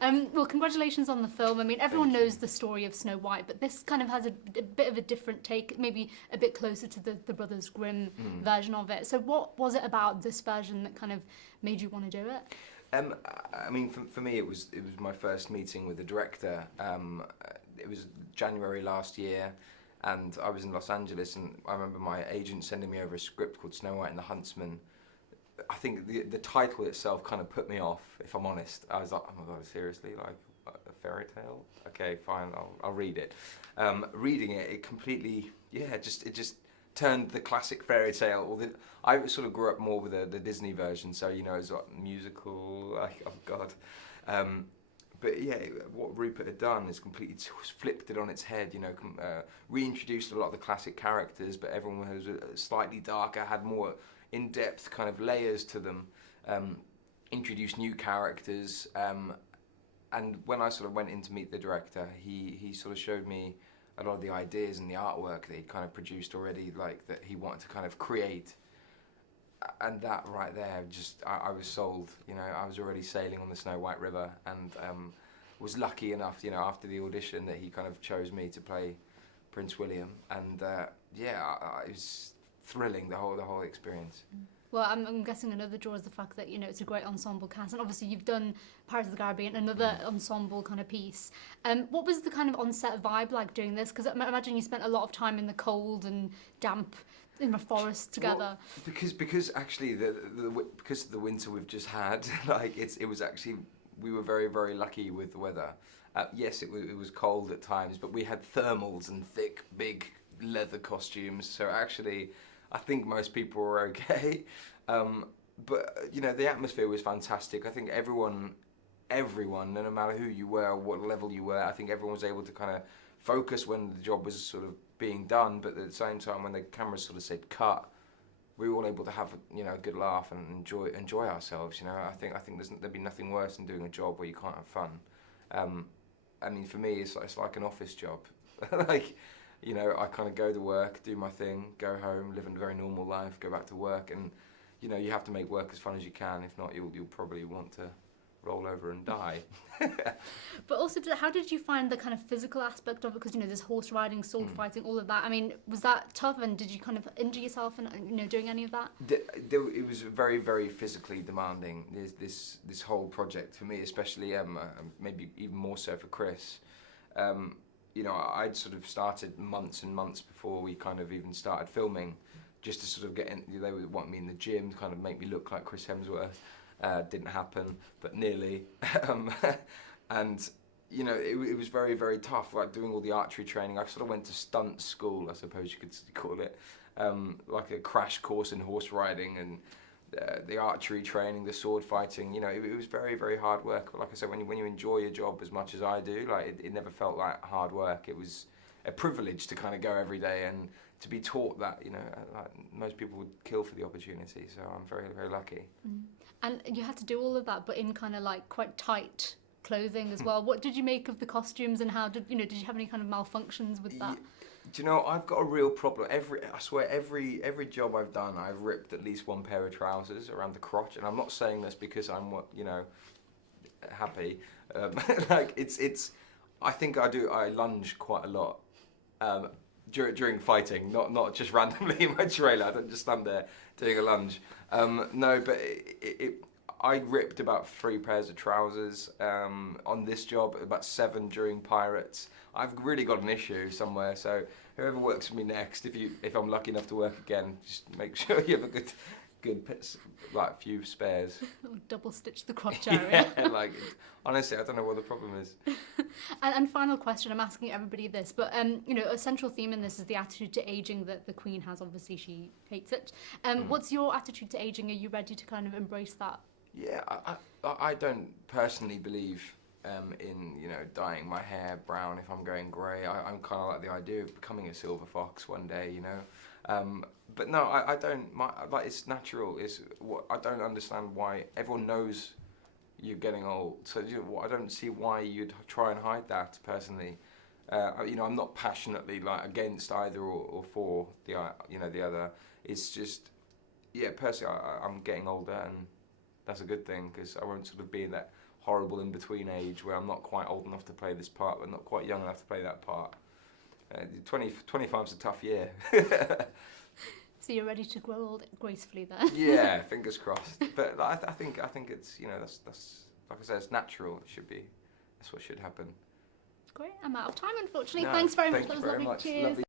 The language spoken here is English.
Well, congratulations on the film. I mean, everyone knows the story of Snow White, but this kind of has a bit of a different take, maybe a bit closer to the Brothers Grimm version of it. So what was it about this version that kind of made you want to do it? I mean, for me, it was my first meeting with the director. It was January last year, and I was in Los Angeles, and I remember my agent sending me over a script called Snow White and the Huntsman. I think the title itself kind of put me off, if I'm honest. I was like, oh my god, seriously, like a fairy tale? Okay, fine, I'll read it. Reading it, it completely, it just turned the classic fairy tale. I sort of grew up more with the Disney version, so it's like musical, like, oh god. But yeah, what Rupert had done is completely flipped it on its head, reintroduced a lot of the classic characters, but everyone was slightly darker, had more in-depth kind of layers to them, introduced new characters, and when I sort of went in to meet the director, he sort of showed me a lot of the ideas and the artwork that he'd kind of produced already, like that he wanted to kind of create. And that right there, just I was sold. I was already sailing on the Snow White River, and was lucky enough, after the audition, that he kind of chose me to play Prince William, and it was thrilling, the whole experience. Well, I'm guessing another draw is the fact that it's a great ensemble cast, and obviously you've done Pirates of the Caribbean, another ensemble kind of piece. What was the kind of on-set vibe like doing this? Because I imagine you spent a lot of time in the cold and damp in the forest together. Well, because actually because of the winter we've just had, like it was actually, we were very, very lucky with the weather. Yes, it was cold at times, but we had thermals and thick, big leather costumes. So actually, I think most people were okay. But the atmosphere was fantastic. I think everyone, no matter who you were, what level you were, I think everyone was able to kind of focus when the job was sort of being done, but at the same time when the cameras sort of said cut, we were all able to have a good laugh and enjoy ourselves. I think there'd be nothing worse than doing a job where you can't have fun. I mean, for me, it's like an office job. Like, I kind of go to work, do my thing, go home, live a very normal life, go back to work, and you have to make work as fun as you can. If not, you'll probably want to roll over and die. But also, how did you find the kind of physical aspect of it? Because there's horse riding, sword fighting, all of that. I mean, was that tough, and did you kind of injure yourself in doing any of that? It was very, very physically demanding. This whole project for me, especially, maybe even more so for Chris. I'd sort of started months and months before we kind of even started filming, just to sort of get in. They would want me in the gym to kind of make me look like Chris Hemsworth. Didn't happen, but nearly. And it was very, very tough, like doing all the archery training. I sort of went to stunt school, I suppose you could call it, like a crash course in horse riding, and the archery training, the sword fighting. It was very, very hard work. But like I said, when you enjoy your job as much as I do, like it never felt like hard work. It was a privilege to kind of go every day and to be taught that. Like most people would kill for the opportunity. So I'm very, very lucky. And you had to do all of that, but in kind of like quite tight clothing as well. What did you make of the costumes, and how did you have any kind of malfunctions with that? Do I've got a real problem. I swear every job I've done, I've ripped at least one pair of trousers around the crotch, and I'm not saying this because I'm happy. Like it's. I think I lunge quite a lot during fighting, not just randomly in my trailer. I don't just stand there doing a lunge. No, but I ripped about 3 pairs of trousers on this job, about 7 during Pirates. I've really got an issue somewhere, so whoever works for me next, if I'm lucky enough to work again, just make sure you have a good few spares. Double stitch the crotch area. Yeah, honestly, I don't know what the problem is. And final question, I'm asking everybody this, but a central theme in this is the attitude to aging that the Queen has. Obviously, she hates it. What's your attitude to aging? Are you ready to kind of embrace that? Yeah, I don't personally believe in dyeing my hair brown if I'm going grey. I'm kind of like the idea of becoming a silver fox one day, But no, I don't. It's natural. I don't understand why everyone knows you're getting old. So I don't see why you'd try and hide that. Personally, I'm not passionately against either or for the other. It's just, personally, I'm getting older, and that's a good thing because I won't sort of be in that horrible in between age where I'm not quite old enough to play this part, but not quite young enough to play that part. 25's a tough year. So you're ready to grow old gracefully then? Yeah, fingers crossed. But I think it's, you know, that's like I said, it's natural. It should be. That's what should happen. Great. I'm out of time, unfortunately. No, Thanks very much. thank That you was very lovely. much. Cheers. Lovely